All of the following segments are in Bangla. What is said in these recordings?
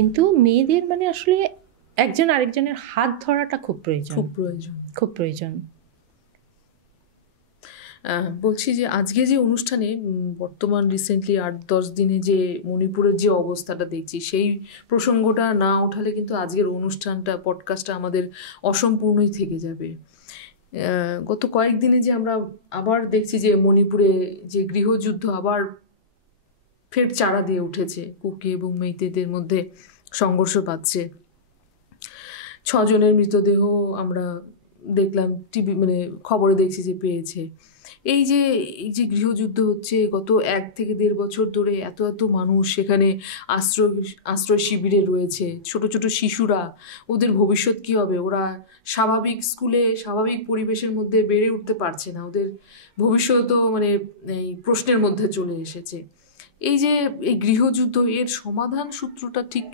কিন্তু মেয়েদের মানে আসলে একজন আরেকজনের হাত ধরাটা খুব প্রয়োজন, খুব প্রয়োজন। বলছি যে আজকে যে অনুষ্ঠানে বর্তমান রিসেন্টলি 8-10 দিনে যে মণিপুরের যে অবস্থাটা দেখছি, সেই প্রসঙ্গটা না ওঠালে কিন্তু আজকের অনুষ্ঠানটা, পডকাস্টটা আমাদের অসম্পূর্ণই থেকে যাবে। গত কয়েকদিনে যে আমরা আবার দেখছি যে মণিপুরে যে গৃহযুদ্ধ আবার ফের চাড়া দিয়ে উঠেছে, কুকি এবং মেইতেদের মধ্যে সংঘর্ষ পাচ্ছে। 6 জনের মৃতদেহ আমরা দেখলাম, টিভি মানে খবরে দেখছি যে পেয়েছে। এই যে গৃহযুদ্ধ হচ্ছে গত 1 থেকে 1.5 বছর ধরে, এত মানুষ সেখানে আশ্রয় শিবিরে রয়েছে, ছোট ছোট শিশুরা, ওদের ভবিষ্যৎ কি হবে? ওরা স্বাভাবিক স্কুলে স্বাভাবিক পরিবেশের মধ্যে বেড়ে উঠতে পারছে না, ওদের ভবিষ্যৎও মানে এই প্রশ্নের মধ্যে চলে এসেছে। এই যে এই গৃহযুদ্ধ, এর সমাধান সূত্রটা ঠিক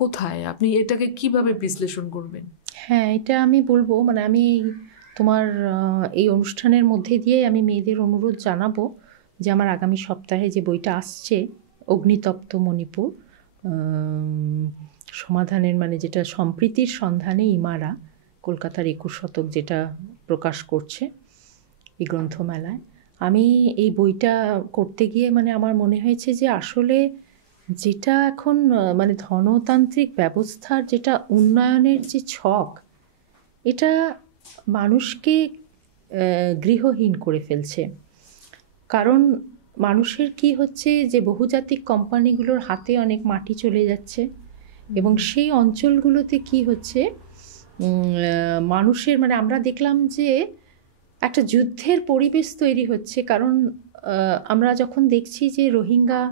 কোথায়? আপনি এটাকে কিভাবে বিশ্লেষণ করবেন? হ্যাঁ, এটা আমি বলবো, মানে আমি তোমার এই অনুষ্ঠানের মধ্যে দিয়ে আমি মেয়েদের অনুরোধ জানাবো যে আমার আগামী সপ্তাহে যে বইটা আসছে, অগ্নিতপ্ত মণিপুর, সমাধানের মানে যেটা সম্প্রীতির সন্ধানে ইমারা, কলকাতার 21 শতক যেটা প্রকাশ করছে এই গ্রন্থমেলায়, আমি এই বইটা করতে গিয়ে মানে আমার মনে হয়েছে যে আসলে যেটা এখন মানে ধনতান্ত্রিক ব্যবস্থার যেটা উন্নয়নের যে ছক, এটা মানুষকে গৃহহীন করে ফেলছে। কারণ মানুষের কি হচ্ছে যে বহুজাতিক কোম্পানিগুলোর হাতে অনেক মাটি চলে যাচ্ছে, এবং সেই অঞ্চলগুলোতে কি হচ্ছে মানুষের মানে আমরা দেখলাম যে একটা যুদ্ধের পরিবেশ তৈরি হচ্ছে। কারণ আমরা যখন দেখছি যে রোহিঙ্গা,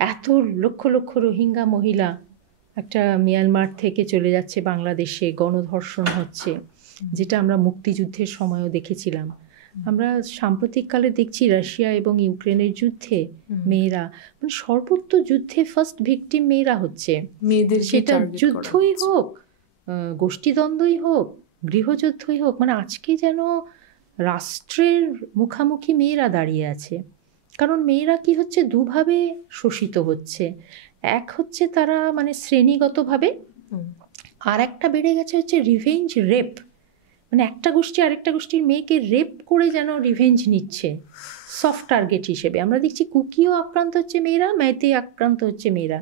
এত লক্ষ লক্ষ রোহিঙ্গা মহিলা একটা মিয়ানমার থেকে চলে যাচ্ছে বাংলাদেশে, গণধর্ষণ হচ্ছে, যেটা আমরা মুক্তিযুদ্ধের সময়ও দেখেছিলাম। আমরা সাম্প্রতিককালে দেখছি রাশিয়া এবং ইউক্রেনের যুদ্ধে মেয়েরা, মানে সর্বত্র যুদ্ধে ফার্স্ট ভিকটিম মেয়েরা হচ্ছে। মেয়েদের সেটা যুদ্ধই হোক, গোষ্ঠীদ্বন্দ্বই হোক, গৃহযুদ্ধই হোক, মানে আজকে যেন রাষ্ট্রের মুখামুখি মেয়েরা দাঁড়িয়ে আছে। কারণ মেয়েরা কি হচ্ছে, দুভাবে শোষিত হচ্ছে। এক হচ্ছে তারা মানে শ্রেণীগতভাবে, আর একটা বেড়ে গেছে হচ্ছে রিভেঞ্জ রেপ, মানে একটা গোষ্ঠী আরেকটা গোষ্ঠীর মেয়েকে রেপ করে যেন রিভেঞ্জ নিচ্ছে সফট টার্গেট হিসেবে। আমরা দেখছি কুকিও আক্রান্ত হচ্ছে মেয়েরা, মেয়েতে আক্রান্ত হচ্ছে মেয়েরা।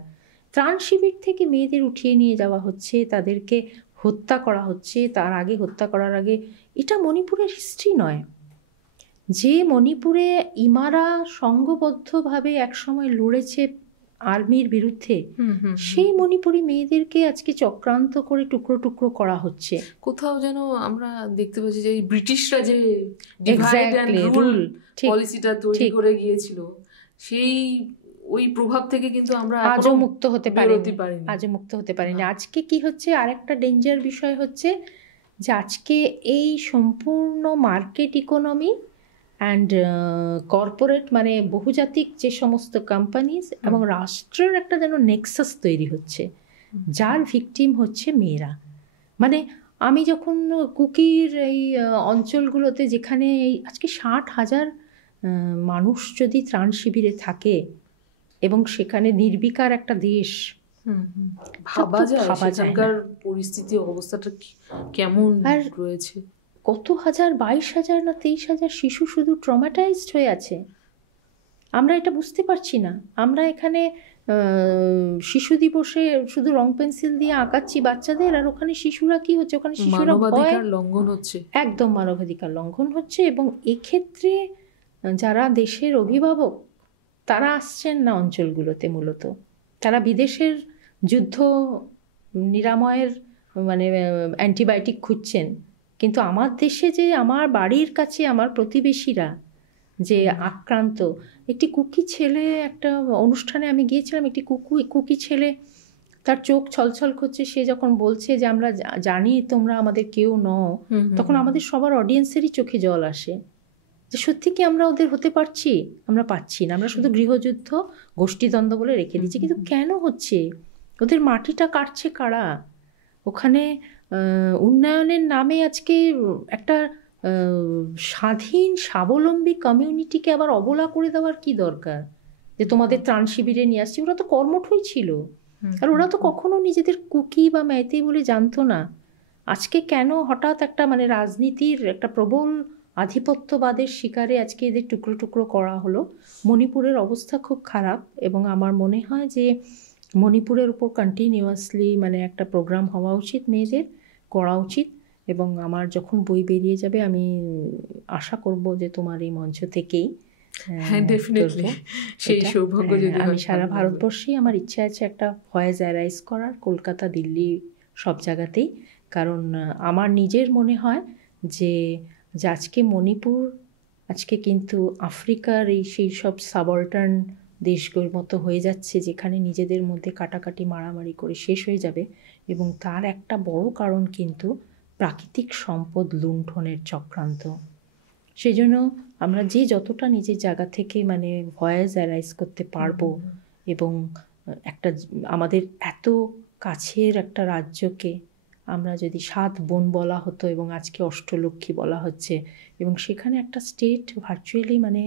ত্রাণ শিবির থেকে মেয়েদের উঠিয়ে নিয়ে যাওয়া হচ্ছে, তাদেরকে হত্যা করা হচ্ছে। তার আগে, হত্যা করার আগে, এটা মণিপুরের হিস্ট্রি নয়। যে মণিপুরে ইমারা সংঘবদ্ধভাবে একসময় লড়েছে আর্মির বিরুদ্ধে, সেই মণিপুরি মেয়েদেরকে আজকে চক্রান্ত করে টুকরো টুকরো করা হচ্ছে। কোথাও যেন আমরা দেখতে পাচ্ছি যে ব্রিটিশরা যে ডিভাইড অ্যান্ড রুল পলিসিটা তৈরি করে গিয়েছিল, সেই ওই প্রভাব থেকে কিন্তু আমরা আজও মুক্ত হতে পারিনি। আজকে কি হচ্ছে, আরেকটা ডেঞ্জার বিষয় হচ্ছে যে আজকে এই সম্পূর্ণ মার্কেট ইকোনমি অ্যান্ড কর্পোরেট মানে বহুজাতিক যে সমস্ত কোম্পানিজ এবং রাষ্ট্রের একটা যেন নেক্সাস তৈরি হচ্ছে, যার ভিকটিম হচ্ছে মেয়েরা। মানে আমি যখন কুকির এই অঞ্চলগুলোতে, যেখানে এই আজকে 60,000 মানুষ যদি ত্রাণ শিবিরে থাকে এবং সেখানে নির্বিকার একটা দেশ, ভাবা যায় পরিস্থিতি অবস্থাটা কেমন রয়েছে। কত হাজার, 22,000 না 23,000 শিশু শুধু ট্রমাটাইজড হয়ে আছে। আমরা এটা বুঝতে পারছি না। আমরা এখানে শিশু দিবসে শুধু রং পেন্সিল দিয়ে আঁকাচ্ছি বাচ্চাদের, আর ওখানে শিশুরা কি হচ্ছে, ওখানে শিশুরা মানবাধিকার লঙ্ঘন হচ্ছে, একদম মানবাধিকার লঙ্ঘন হচ্ছে। এবং এক্ষেত্রে যারা দেশের অভিভাবক, তারা আসছেন না অঞ্চলগুলোতে, মূলত তারা বিদেশের যুদ্ধ নিরাময়ের মানে অ্যান্টিবায়োটিক খুঁজছেন। কিন্তু আমার দেশে যে আমার বাড়ির কাছে আমার প্রতিবেশীরা যে আক্রান্ত, একটি কুকি ছেলে, একটা অনুষ্ঠানে আমি গিয়েছিলাম, একটি কুকি ছেলে, তার চোখ ছলছল করছে। সে যখন বলছে যে আমরা জানি তোমরা আমাদের কেউ নও, তখন আমাদের সবার অডিয়েন্সেরই চোখে জল আসে যে সত্যি কি আমরা ওদের হতে পারছি? আমরা পাচ্ছি না। আমরা শুধু গৃহযুদ্ধ, গোষ্ঠীদ্বন্দ্ব বলে রেখে দিচ্ছি। কিন্তু কেন হচ্ছে? ওদের মাটিটা কাটছে কারা? ওখানে উন্নয়নের নামে আজকে একটা স্বাধীন স্বাবলম্বী কমিউনিটিকে আবার অবলা করে দেওয়ার কি দরকার? যে তোমাদের ত্রাণ শিবিরে নিয়ে আসছি, ওরা তো কর্মঠই ছিল। আর ওরা তো কখনো নিজেদের কুকি বা মেইতেই বলে জানতো না। আজকে কেন হঠাৎ একটা মানে রাজনীতির একটা প্রবল আধিপত্যবাদের শিকারে আজকে এদের টুকরো টুকরো করা হলো। মণিপুরের অবস্থা খুব খারাপ, এবং আমার মনে হয় যে মণিপুরের উপর কন্টিনিউয়াসলি মানে একটা প্রোগ্রাম হওয়া উচিত, মেয়েদের করা উচিত। এবং আমার যখন বই বেরিয়ে যাবে আমি আশা করব যে তোমার এই মঞ্চ থেকেই হ্যাঁ, ডেফিনেটলি সেই সৌভাগ্য যদি আমি সারা ভারতবর্ষেই আমার ইচ্ছা আছে একটা ভয়েস অ্যারাইজ করার, কলকাতা, দিল্লি, সব জায়গাতেই। কারণ আমার নিজের মনে হয় যে আজকে মণিপুর আজকে কিন্তু আফ্রিকার এই সেই সব সাবঅল্টার্ন দেশগুলোর মতো হয়ে যাচ্ছে, যেখানে নিজেদের মধ্যে কাটাকাটি মারামারি করে শেষ হয়ে যাবে। এবং তার একটা বড় কারণ কিন্তু প্রাকৃতিক সম্পদ লুণ্ঠনের চক্রান্ত। সেই জন্য আমরা যে যতটা নিজের জায়গা থেকে মানে ভয়েস অ্যারাইজ করতে পারবো, এবং একটা আমাদের এত কাছের একটা রাজ্যকে আমরা যদি 7 বোন বলা হতো এবং আজকে অষ্টলক্ষ্মী বলা হচ্ছে, এবং সেখানে একটা স্টেট ভার্চুয়ালি মানে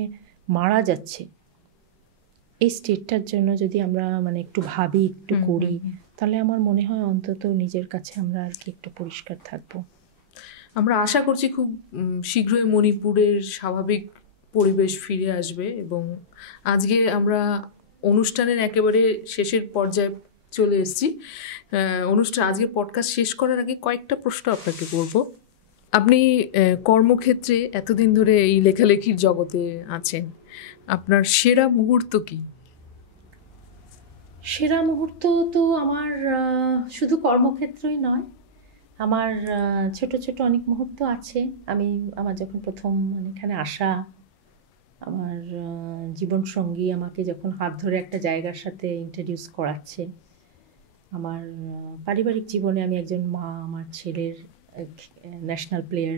মারা যাচ্ছে, এই স্টেটটার জন্য যদি আমরা মানে একটু ভাবি, একটু করি, তাহলে আমার মনে হয় অন্তত নিজের কাছে আমরা আর কি একটু পরিষ্কার থাকবো। আমরা আশা করছি খুব শীঘ্রই মণিপুরের স্বাভাবিক পরিবেশ ফিরে আসবে। এবং আজকে আমরা অনুষ্ঠানের একেবারে শেষের পর্যায়ে চলে এসেছি। আজকের পডকাস্ট শেষ করার আগে কয়েকটা প্রশ্ন আপনাকে করব। আপনি কর্মক্ষেত্রে এতদিন ধরে এই লেখালেখির জগতে আছেন, আপনার সেরা মুহূর্ত কি? সেরা মুহূর্ত তো আমার শুধু কর্মক্ষেত্রই নয়, আমার ছোট ছোট অনেক মুহূর্ত আছে। আমার যখন প্রথম মানে এখানে আসা, আমার জীবনসঙ্গী আমাকে যখন হাত ধরে একটা জায়গার সাথে ইন্ট্রোডিউস করাচ্ছে, আমার পারিবারিক জীবনে আমি একজন মা, আমার ছেলের ন্যাশনাল প্লেয়ার,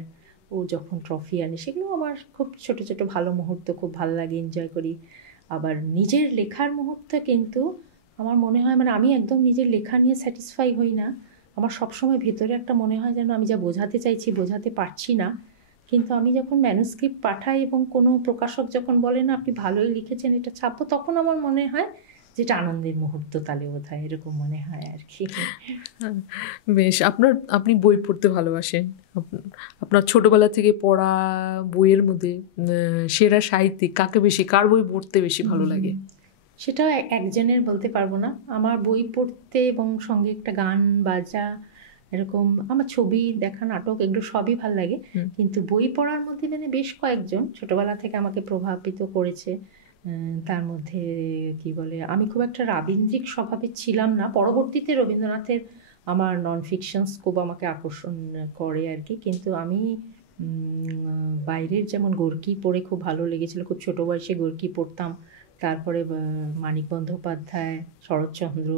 ও যখন ট্রফি আনে, সেগুলো আমার খুব ছোট ছোট ভালো মুহূর্ত, খুব ভালো লাগে, এনজয় করি। আবার নিজের লেখার মুহূর্তে কিন্তু আমার মনে হয় মানে আমি একদম নিজের লেখা নিয়ে স্যাটিসফাই হই না। আমার সবসময় ভেতরে একটা মনে হয় যেন আমি যা বোঝাতে চাইছি বোঝাতে পারছি না। কিন্তু আমি যখন ম্যানুস্ক্রিপ্ট পাঠাই এবং কোনো প্রকাশক যখন বলে না আপনি ভালোই লিখেছেন, এটা ছাপো, তখন আমার মনে হয় যেটা আনন্দের মুহূর্ত, তাহলে বোধ হয় এরকম মনে হয় আর কি। বেশ, আপনি বই পড়তে ভালোবাসেন। আপনার ছোটবেলা থেকে পড়া বইয়ের মধ্যে সেরা সাহিত্যিক কাকে বেশি, কার বই পড়তে বেশি ভালো লাগে? সেটাও একজনের বলতে পারবো না। আমার বই পড়তে এবং সঙ্গে একটা গান বাজা, এরকম আমার ছবি দেখা, নাটক, এগুলো সবই ভালো লাগে। কিন্তু বই পড়ার মধ্যে মানে বেশ কয়েকজন ছোটবেলা থেকে আমাকে প্রভাবিত করেছে। তার মধ্যে কি বলে, আমি খুব একটা রাবীন্দ্রিক স্বভাবের ছিলাম না। পরবর্তীতে রবীন্দ্রনাথের আমার নন ফিকশনস খুব আমাকে আকর্ষণ করে আর কি। কিন্তু আমি বাইরের যেমন গোর্কি পড়ে খুব ভালো লেগেছিল, খুব ছোটো বয়সে গোর্কি পড়তাম। তারপরে মানিক বন্দ্যোপাধ্যায়, শরৎচন্দ্র।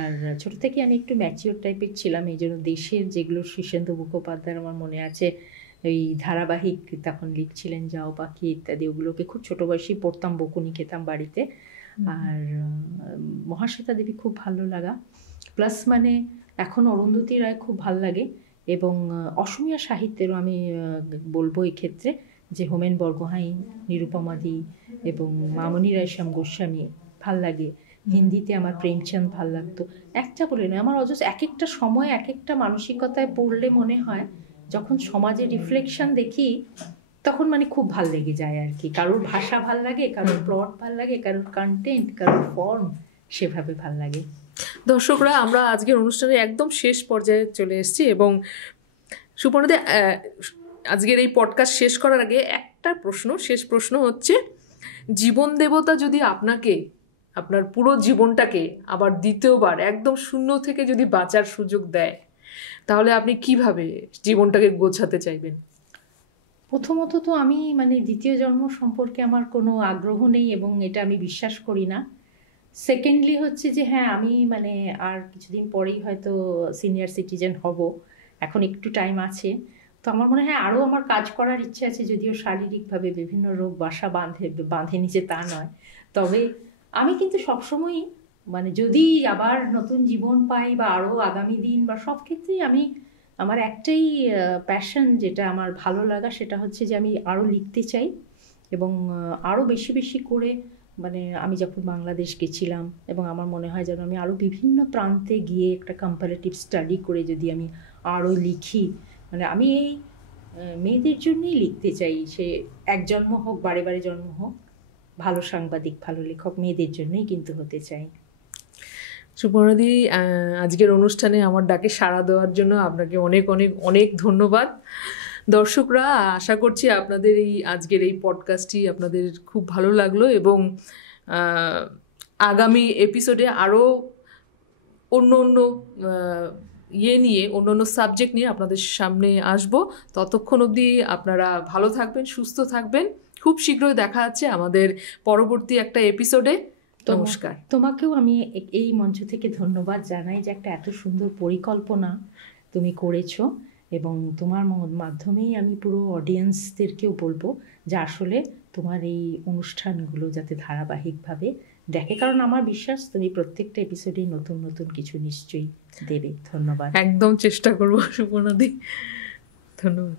আর ছোটো থেকে আমি একটু ম্যাচিওর টাইপের ছিলাম, এই জন্য দেশের যেগুলো শীর্ষেন্দু মুখোপাধ্যায় আমার মনে আছে, এই ধারাবাহিক তখন লিখছিলেন যাও পাখি ইত্যাদি, ওগুলোকে খুব ছোটো বয়সেই পড়তাম, বকুনি খেতাম বাড়িতে। আর মহাশ্বেতা দেবী খুব ভালো লাগা, প্লাস মানে এখন অরুন্ধতী রায় খুব ভাল লাগে। এবং অসমীয়া সাহিত্যেরও আমি বলবো এক্ষেত্রে যে হোমেন বরগোহাঁই, নিরুপমা দি এবং মামনি রায়শ্যাম গোস্বামী ভাল লাগে। হিন্দিতে আমার প্রেমচাঁদ ভাল লাগতো। একটা বলে নয়, আমার অজস্র এক একটা সময় এক একটা মানসিকতায় পড়লে মনে হয় যখন সমাজের রিফ্লেকশন দেখি তখন মানে খুব ভাল লেগে যায় আর কি। কারোর ভাষা ভাল লাগে, কারোর প্লট ভাল লাগে, কারোর কন্টেন্ট, কারোর ফর্ম সেভাবে ভাল লাগে। দর্শকরা, আমরা আজকের অনুষ্ঠানের একদম শেষ পর্যায়ে চলে এসেছি এবং সুপর্ণাদি, আজকের এই পডকাস্ট শেষ করার আগে একটা শেষ প্রশ্ন হচ্ছে, জীবন দেবতা যদি আপনাকে আপনার পুরো জীবনটাকে আবার দ্বিতীয়বার একদম শূন্য থেকে যদি বাঁচার সুযোগ দেয়, তাহলে আপনি কিভাবে জীবনটাকে গোছাতে চাইবেন? প্রথমত তো আমি মানে দ্বিতীয় জন্ম সম্পর্কে আমার কোনো আগ্রহ নেই এবং এটা আমি বিশ্বাস করি না। সেকেন্ডলি হচ্ছে যে হ্যাঁ, আমি মানে আর কিছুদিন পরেই হয়তো সিনিয়র সিটিজেন হব, এখন একটু টাইম আছে। তো আমার মনে হয় আরও আমার কাজ করার ইচ্ছে আছে, যদিও শারীরিকভাবে বিভিন্ন রোগ বাসা বাঁধে নিচে তা নয়। তবে আমি কিন্তু সবসময়ই মানে যদি আবার নতুন জীবন পাই বা আরও আগামী দিন বা সব ক্ষেত্রেই আমার একটাই প্যাশন, যেটা আমার ভালো লাগা, সেটা হচ্ছে যে আমি আরও লিখতে চাই এবং আরও বেশি বেশি করে মানে আমি যখন বাংলাদেশ গেছিলাম, এবং আমার মনে হয় যেন আমি আরও বিভিন্ন প্রান্তে গিয়ে একটা কম্পারেটিভ স্টাডি করে যদি আমি আরও লিখি, মানে আমি এই মেয়েদের জন্যই লিখতে চাই, সে এক জন্ম হোক বারে বারে জন্ম হোক, ভালো সাংবাদিক ভালো লেখক মেয়েদের জন্যই কিন্তু হতে চাই। সুপর্ণাদি, আজকের অনুষ্ঠানে আমার ডাকে সাড়া দেওয়ার জন্য আপনাকে অনেক অনেক অনেক ধন্যবাদ। দর্শকরা, আশা করছি আপনাদের এই আজকের এই পডকাস্টটি আপনাদের খুব ভালো লাগলো, এবং আগামী এপিসোডে আরও অন্য অন্য অন্য সাবজেক্ট নিয়ে আপনাদের সামনে আসব। ততক্ষণ অবধি আপনারা ভালো থাকবেন, সুস্থ থাকবেন। খুব শীঘ্রই দেখা হচ্ছে আমাদের পরবর্তী একটা এপিসোডে। নমস্কার। তোমাকেও আমি এই মঞ্চ থেকে ধন্যবাদ জানাই যে একটা এত সুন্দর পরিকল্পনা তুমি করেছো, এবং তোমার মাধ্যমেই আমি পুরো অডিয়েন্সদেরকেও বলবো যে আসলে তোমার এই অনুষ্ঠানগুলো যাতে ধারাবাহিকভাবে দেখে, কারণ আমার বিশ্বাস তুমি প্রত্যেকটা এপিসোডেই নতুন নতুন কিছু নিশ্চয়ই দেবে। ধন্যবাদ। একদম চেষ্টা করবো সুপর্ণাদি। ধন্যবাদ।